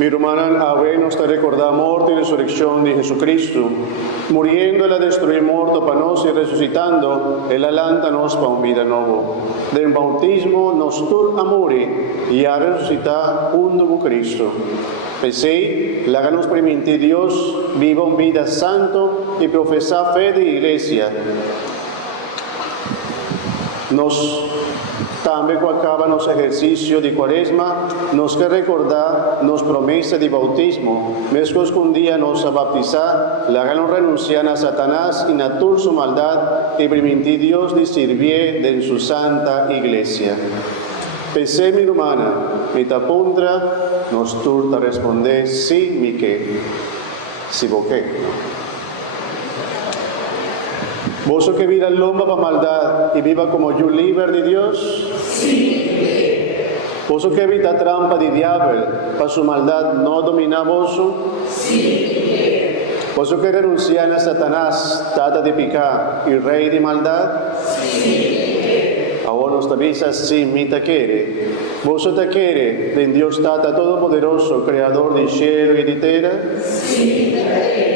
Mi hermana, avui nos recorda a morte e resurrección de Jesucristo, muriendo ela destruir morto para nós e resucitando, ela lanta-nos para uma vida nova. Del bautismo nos tur amore e a resucitar un novo Cristo. Pensei, láganos permitir Dios viva una vida santo y profesar fe de iglesia. Nos também acaba nosso exercício de quaresma, nos quer recordar nos promessa de bautismo, mesmo que um dia nos a baptizar, láganos renunciar a Satanás e na sua maldade e permitir Deus de servir em sua santa igreja. Pensei, minha irmã, me tapundra, nos turta responder, sim, mi que, si boqué. ¿Vos que viva el hombre para maldad y viva como yo libre de Dios? Sí. ¿Vos que evita trampa de diablo para su maldad no domina vos? Sí. ¿Vos que renuncian a Satanás, trata de picar y rey de maldad? Sí. Ahora nos avisa, sí, mi te quiere. ¿Vos te quiere de Dios Tata Todopoderoso, Creador de cielo y de tierra? Sí, te quiere.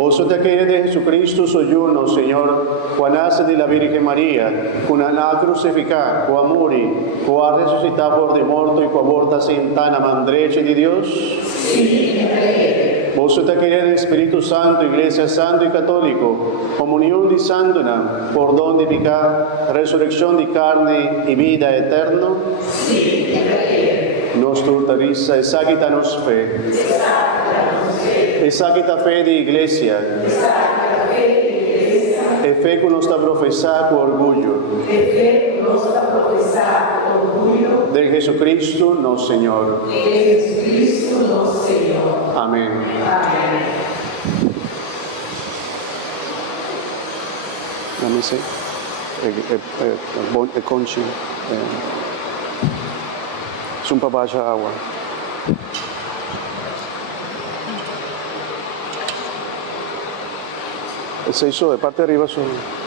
Vos te quiere de Jesucristo soyuno, Señor, cuando nace de la Virgen María, con la crucificada, con amori, con resucitado por de muerto y con aborta sentana mandreche de Dios? Sí, te quiere. Vos te quiere del Espíritu Santo, Iglesia Santo y Católico, comunión de Santona, por don de picar, resurrección de carne y vida eterna? Sí, te quiere. Nos turtariza y sáquitanos fe. Esa que fe de iglesia, e fe que nos está profesar con orgullo, de Jesucristo nos Señor. Amén. Dame ese, conchi, es un papaya agua. Se hizo de parte de arriba solo.